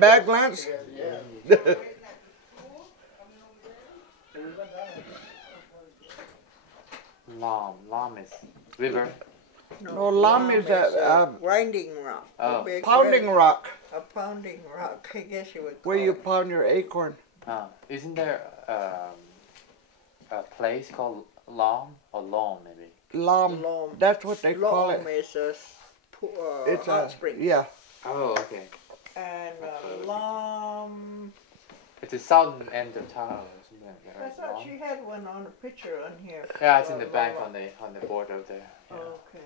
Bad glance? Lam is river. No, lam is a grinding rock. Oh. pounding rock. A pounding rock, I guess you would call Where you it. pound your acorn. Isn't there a place called Lam or Lom maybe? Lam. Lom. That's what they call Lom it. is a It's hot a spring. yeah. Oh, okay. And Lom. It's the southern end of town or something like that. I Right? thought Lom? she had one on a picture on here. Yeah, it's in the back on the board over there. Yeah. Okay.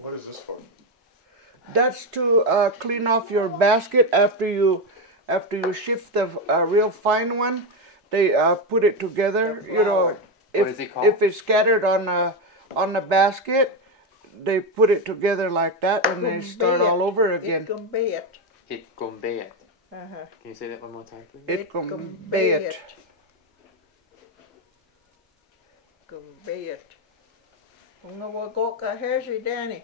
What is this for? That's to clean off your basket after you shift the real fine one. They put it together. The You know, What is it called? if it's scattered on the basket, they put it together like that, and they start all over again. It gombeet. Uh-huh. Can you say that one more time, please? It gombeet. Gombeet. Nga wagok ka hersi Danny.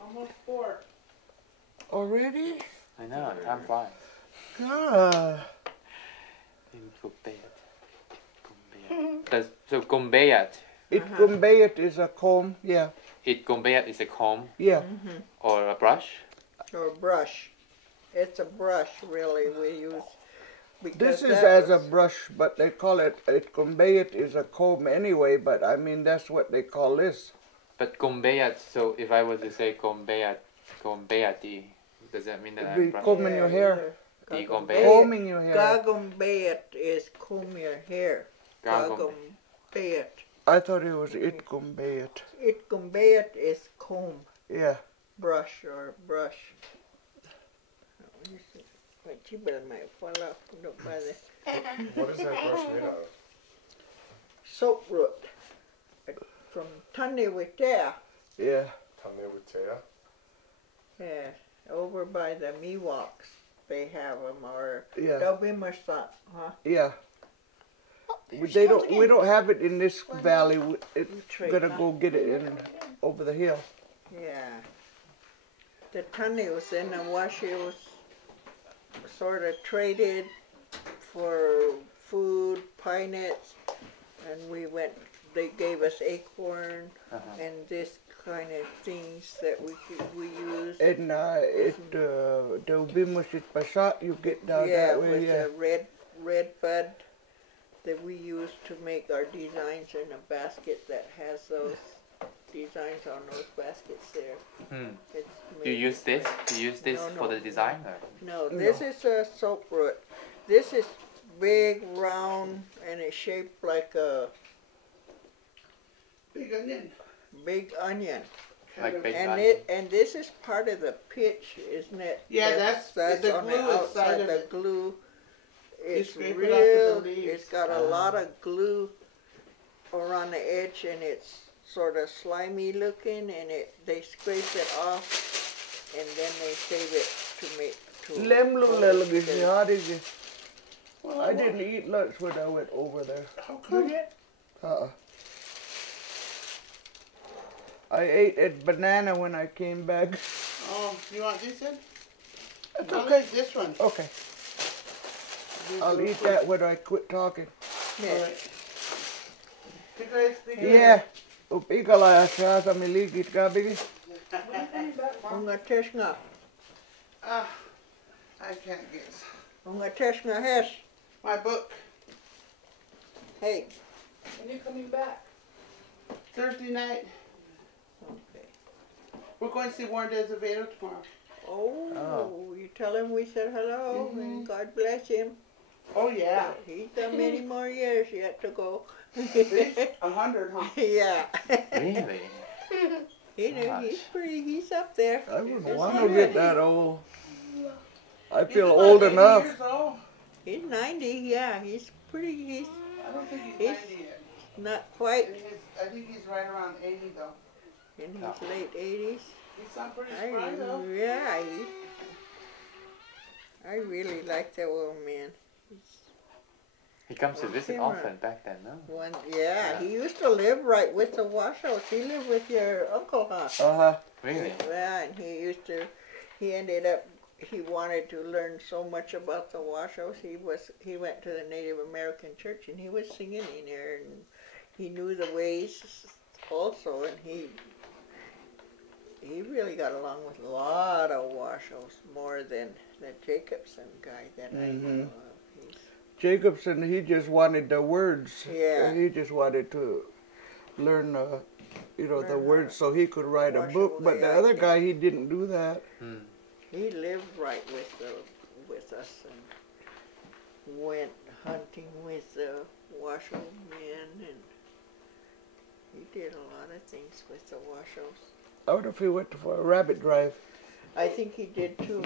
Almost 4. Already? I know, time flies. God. In gombeet. So gombeet. It gombeet is a comb. Yeah. It gombeet is a comb Yeah. or a brush. Or brush. It's a brush, really, we use. This is as a brush, but they call it gombeet is a comb anyway. But I mean that's what they call this. But gombeet, so if I was to say gombeeti, does that mean that I'm Be brushing? combing your hair. The gombeet. Combing your hair. Gagombeet is comb your hair. Gagombeet. Gagombeet. I thought it was it gombeet. It gombeet is comb, Yeah. brush or brush. Wait, you better might fall off. Look by the What is that brush made out of? soap root from Tanewita. Yeah. Tanewutea? Yeah, over by the Miwoks, they have them, or Yeah. Dobimersa, huh? Yeah. We don't have it in this valley. It's gonna go get it in over the hill. Yeah. The Tane was in the Waší was sort of traded for food, pine nuts, and we went. They gave us acorn and this kind of things that we use. And the bimusit pasat you get down Yeah, that way. with Yeah. the red bud that we use to make our designs in a basket that has those designs on those baskets there. It's Do you made- use this? Do you use this No, for no. the design? Or? No, this is a soap root. This is big, round, and it's shaped like a Big onion. big onion. Like big And onion? and this is part of the pitch, isn't it? Yeah, that's the on glue the inside outside. of The it. glue. It's scrape it off with the real. leaves. It's got a lot of glue around the edge, and it's sort of slimy looking. And they scrape it off, and then they save it to make. I didn't eat lunch when I went over there. How come? I ate a banana when I came back. Oh, you want this one? That's I'll okay. take this one. Okay. I'll eat that when I quit talking. Yeah. Yeah. Upikala siya sa miligit ka bigi. Unga test nga. I can't get Unga test nga hes. my book. Hey. When you coming back? Thursday night. Okay. We're going to see Warren Desavedo tomorrow. Oh, you tell him we said hello and God bless him. Oh yeah. He's got many more years yet to go. He's 100, huh? Yeah. Really? He's up there. I wouldn't Yes, want he to get is. that old. I He's feel about old 80 enough. Years old. He's 90, yeah. He's I don't think he's He's- 90 yet. not quite I think he's right around 80 though. in his late 80s. He's not pretty spry though. Yeah, I really like that old man. He comes to visit Camera. often back then, no? He used to live right with the Washoe. He lived with your uncle, huh? Uh-huh. Really? Yeah, and he used to he ended up, he wanted to learn so much about the Washoes. He went to the Native American church and he was singing in there, and he knew the ways also, and he really got along with a lot of Washoes, more than the Jacobson guy that I know of. Jacobson, he just wanted the words. Yeah. He just wanted to learn, the words so he could write a Washoe book. But the way, I other think. guy, he didn't do that. He lived right with us and went hunting with the Washoe men, and he did a lot of things with the Washoes. I wonder if he went for a rabbit drive. I think he did too.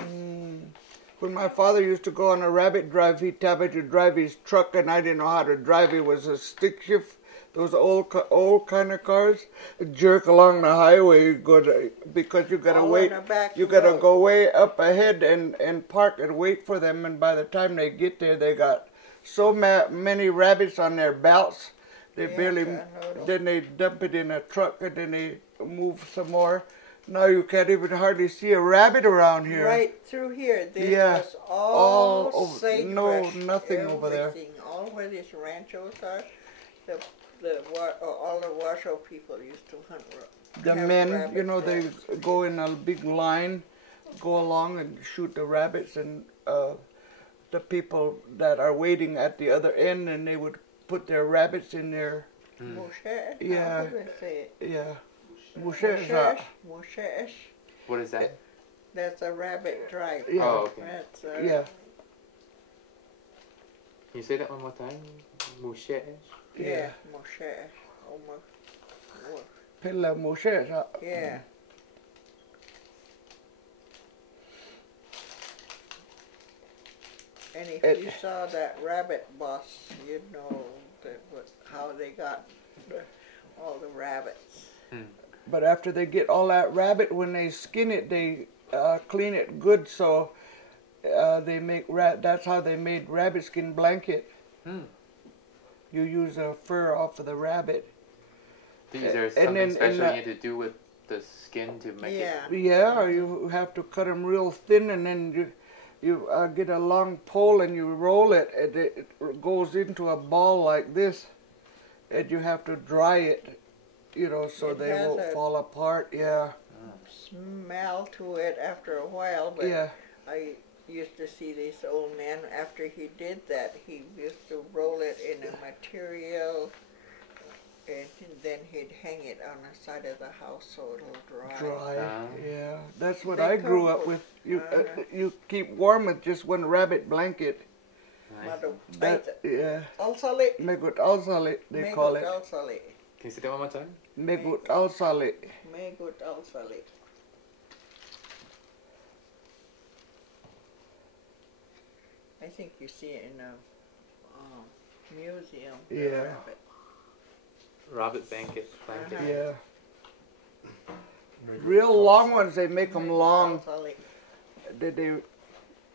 When my father used to go on a rabbit drive, he'd tell me to drive his truck, and I didn't know how to drive. It was a stick shift, those old kind of cars. Jerk along the highway, because you gotta All wait. on the back You gotta road. go way up ahead and park and wait for them. And by the time they get there, they got so many rabbits on their belts. They Yeah, barely. can't hold 'em. Then they dump it in a truck, and then they move some more. Now you can't even hardly see a rabbit around here. Right through here, this Yeah, was all over- sagebrush. no, nothing over there. Everything. All where these ranchos are, all the Washoe people used to hunt. The have men, rabbit they traps. go in a big line, go along and shoot the rabbits, and the people that are waiting at the other end, and they would put their rabbits in there. Moshe? Yeah. How do I say it? Yeah. Moshe. Moshe. What is that? That's a rabbit drive. Yeah. Oh, okay. That's Yeah. Can you say that one more time? Mushesh? Yeah, Moshe. Oh, my. Pilla Moshe. Yeah. And if you saw that rabbit bus, you'd know how they got all the rabbits. But after they get all that rabbit, when they skin it, they clean it good, so they make that's how they made rabbit skin blanket. You use a fur off of the rabbit. Is there And something then- special and you need to do with the skin to make Yeah. Yeah, you have to cut them real thin, and then you get a long pole and you roll it, and it goes into a ball like this, and you have to dry it, so It they has won't a- fall apart. Yeah, Smell to it after a while, but yeah, I used to see this old man, after he did that, he used to roll it in a material, and then he'd hang it on the side of the house so it'll dry. dry. Ah. Yeah, that's what They I grew come up for- with. You keep warm with just one rabbit blanket. Mado, That yeah, alsali. megut alsali they call it. Alsali. Can you say that one more time? Megut alsali. Megut alsali. I think you see it in a museum. the Yeah. rabbit. Rabbit blanket. Blanket. Uh-huh. Yeah, Maybe real it's long also- ones. They make them Megut long. alsali. They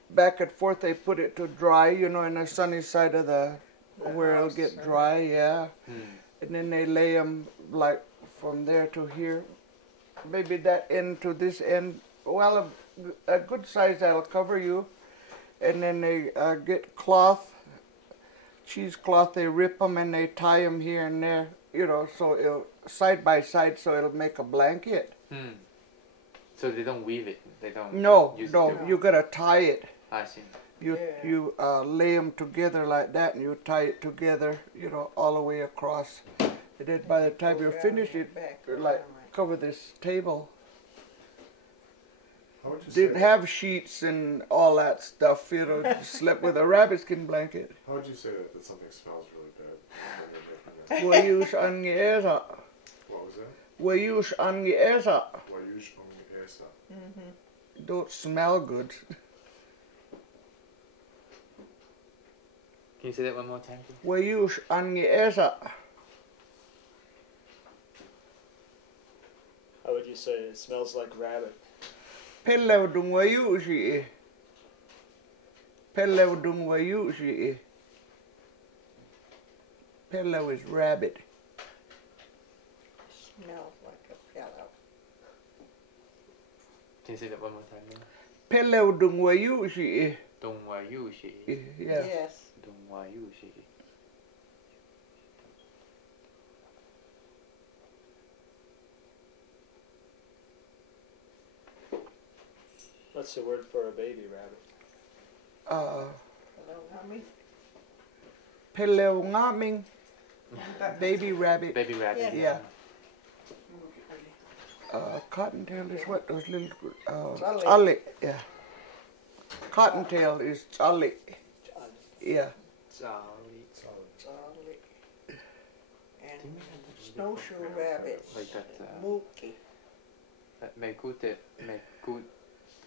back and forth. They put it to dry, in the sunny side of the where it'll house, get uh-huh. dry. Yeah, Hmm. and then they lay them like from there to here, maybe that end to this end. Well, a good size that'll cover you, and then they get cloth, cheesecloth. They rip them and they tie them here and there, so it'll side by side, so it'll make a blanket. So they don't weave it. They don't. No, use no, it to- you gotta tie it. I see. You Yeah. lay them together like that, and you tie it together, all the way across. And then by the time Go you're down finished, and it back like around. cover this table. How would you say? Didn't have sheets and all that stuff, just slept with a rabbit skin blanket. How would you say that something smells really bad? when you're making it? Wayush angiesa. What was that? Wayush angiesa. Wayush esa. Don't smell good. Can you say that one more time, please? Wayush angiesa. How would you say it smells like rabbit? Pelleudung wayushi. Pelleudung wayushi. Pellew is rabbit. Smells like a fellow. Can you say that one more time? Peleu Dungwayushi. Dongwayushi. Yeah. Yes. Dongwayushi. What's the word for a baby rabbit? Hello, mommy. Peleu Ngaming. Baby rabbit. Baby rabbit. Yeah. Cottontail is what those little. Charlie. Charlie. Yeah. Cottontail is Charlie. Yeah. Charlie. Charlie. And snowshoe rabbits. Like that. Mookie. Mekut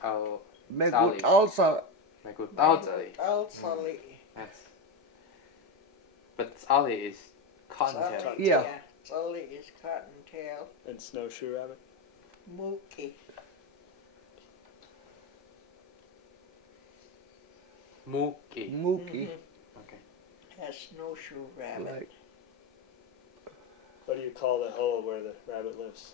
al. Megut also. Mekut Alzali. Alzali. That's. But Ali is cottontail. Charlie, Yeah. Charlie is cottontail. And snowshoe rabbit? Mookie. Mookie. Mookie. Okay. Has snowshoe rabbit. Like, What do you call the hole where the rabbit lives?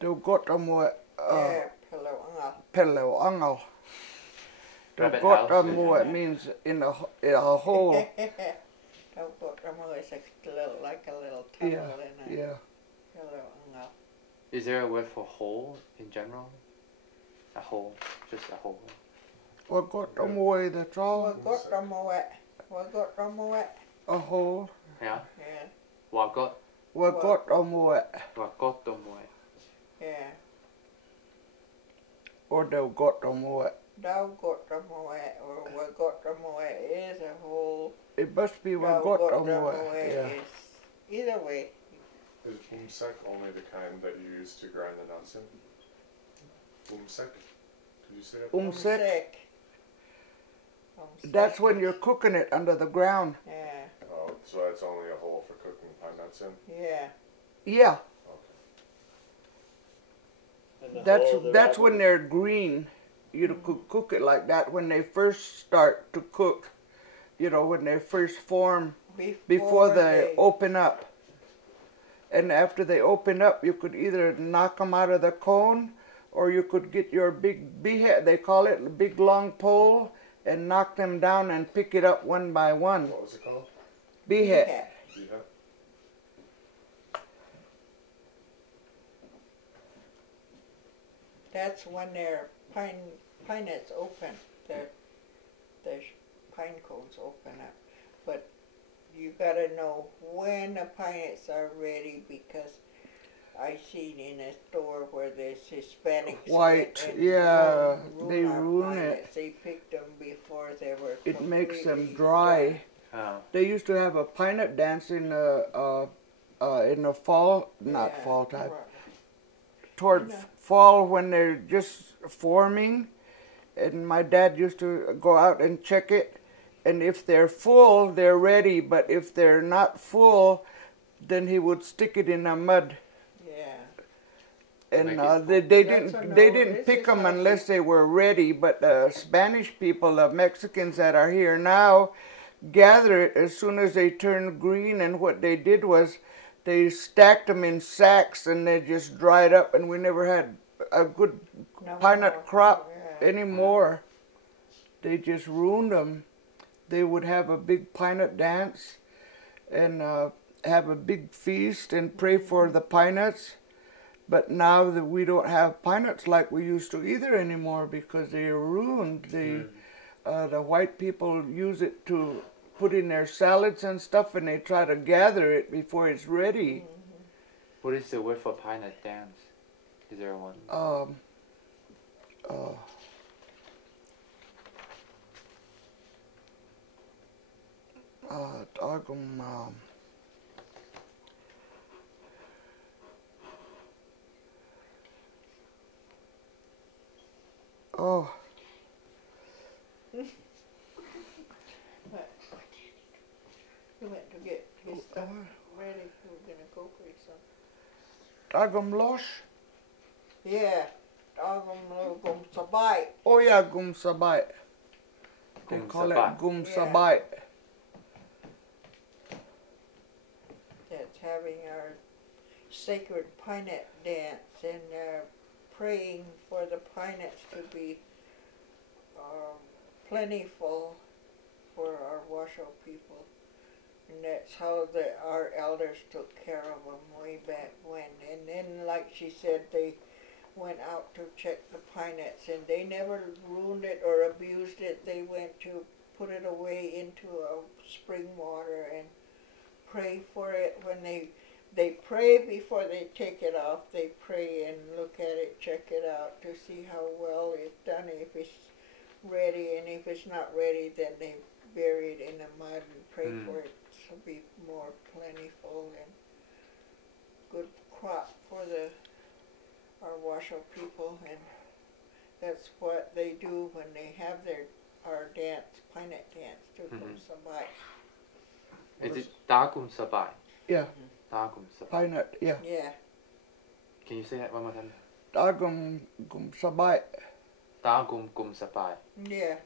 they've got them what? Yeah, pillow angal. Peleu Angal. They've Rabbit got house. them what means in a hole. Don't put them away, it's like a little tunnel Yeah. in a Yeah. pillow angal. Is there a word for hole in general? A hole. Just a hole. We got them away, that's all. We got them away. We got them away. A hole. Yeah. Yeah, Wagot. We got them away. Wagotomoe. yeah. Or they've got them away. Thou got them away, or we got them away is a whole. It must be we Thou got got them away. Yeah. is either way. Is umsek only the kind that you use to grind the nuts in? Umsek? Did you say that? Umsek. Umsek. That's when you're cooking it under the ground. Yeah, Oh, so it's only a hole for cooking pine nuts in? yeah. Yeah. Okay. And the That's hole the that's rabbit- when they're green. You could cook it like that when they first start to cook. You know, when they first form before they open up. And after they open up, you could either knock them out of the cone, or you could get your big beehead, they call it, a big long pole, and knock them down and pick it up one by one. What was it called? Beehead. Yeah. That's when their pine nuts open. The pine cones open up. But you gotta know when the pine nuts are ready, because I seen in a store where there's Hispanics White, and yeah, ruin they our ruin pine it. nuts. They picked them before they were. It makes them completely dry. Oh. They used to have a pine nut dance in the fall, not Yeah, fall time, right. toward Yeah. fall when they're just forming. And my dad used to go out and check it. And if they're full, they're ready. But if they're not full, then he would stick it in the mud. Yeah. And Make it they That's didn't a they no. didn't This pick is them how unless they were ready. But the Spanish people, the Mexicans that are here now, gather it as soon as they turn green. And what they did was they stacked them in sacks and they just dried up. And we never had a good No pine more. nut crop Yeah. anymore. They just ruined them. They would have a big pine nut dance and have a big feast and pray for the pine nuts. But now that we don't have pine nuts like we used to either anymore, because they're ruined. The white people use it to put in their salads and stuff, and they try to gather it before it's ready. What is the word for pine nut dance? Is there one? Oh, He went to get his stuff ready. We were gonna go for some. Losh. Yeah. Gum sabay. Oh yeah, gum sabay. They Gum call sabay. it gum Yeah. sabay. That's having our sacred pinet dance and praying for the pinets to be plentiful for our Washoe people. And that's how our elders took care of them way back when. And then, like she said, they went out to check the pinets, and they never ruined it or abused it. They went to put it away into a spring water and pray for it. When they pray before they take it off, they pray and look at it, check it out to see how well it's done, if it's ready, and if it's not ready, then they bury it in the mud and pray for it to be more plentiful and good crop for our Washoe people. And that's what they do when they have our dance, pinet dance, to come sabai. Is it Tagum Sabai? Yeah, Tagum Sabai. pinet, yeah. Yeah. Can you say that one more time? Tagum gum sabai. Tagum Gum Sabai. Yeah.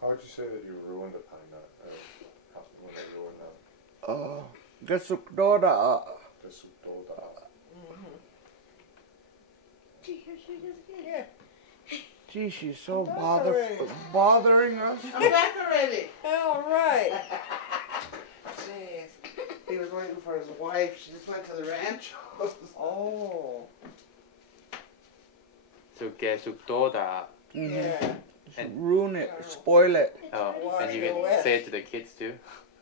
How would you say that you ruined a pine nut? When they ruined them? Gasuk doda. Desukdoda. Yeah. Gee, she's so already. bothering us. I'm back already. All right. Jeez. He was waiting for his wife. She just went to the ranch. Oh. So Gesukdoda. Yeah. And- Ruin it, spoil it. Oh, and you Wash can your say it to the kids too.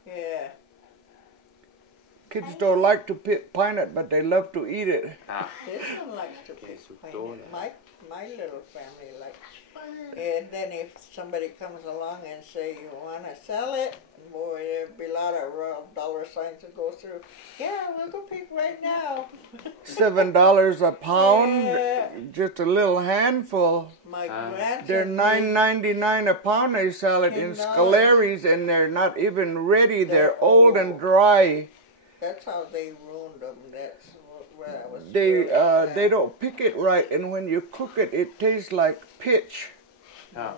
Yeah. Kids don't like to pick pinet, but they love to eat it. Ah, This one likes to pick Gesukdoda. pineapple. My little family likes. And then if somebody comes along and say, you want to sell it, boy, there'd be a lot of dollar signs that go through. Yeah, we'll go pick right now. $7 a pound, Yeah. just a little handful. My Ah. grandson. They're $9.99 a pound. They sell it in $10. scalaries, and they're not even ready. They're They're old and old. dry. That's how they ruined them. That's where I was. They really sad. they don't pick it right, and when you cook it, it tastes like pitch. Ah.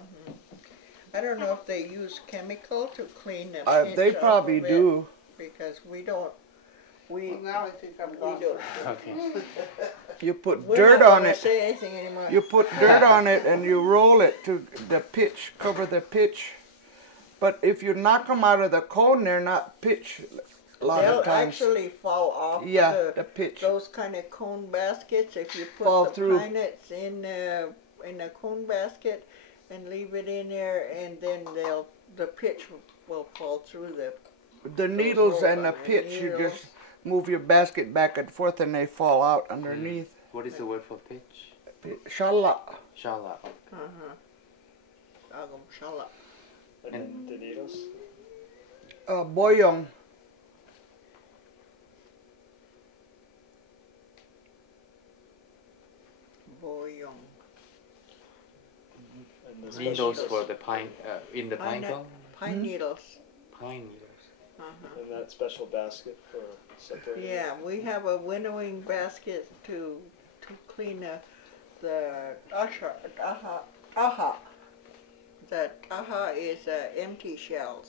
I don't know if they use chemical to clean the pitch They off probably of it, do. because we don't. We Well, now I think I'm we gone. don't. Okay. You put We're dirt not on gonna it. say anything anymore. You put dirt on it, and you roll it to the pitch, cover the pitch. But if you knock them out of the cone, they're not pitch. A lot They'll of times, actually fall off. yeah, the pitch. Those kind of cone baskets. If you put Fall the through. pineapples in a cone basket and leave it in there, and then the pitch will fall through The needles holes and on the the pitch, you needles. just move your basket back and forth, and they fall out underneath. What is the word for pitch? Shala. Shala. Agam shala. And then the needles. Boyong. Boyong. And the Needles special, for the pine in the pine Pine- cone. Pine needles. Pine needles. and that special basket for separating. Yeah, we have a winnowing basket to clean the aha. The aha is empty shells.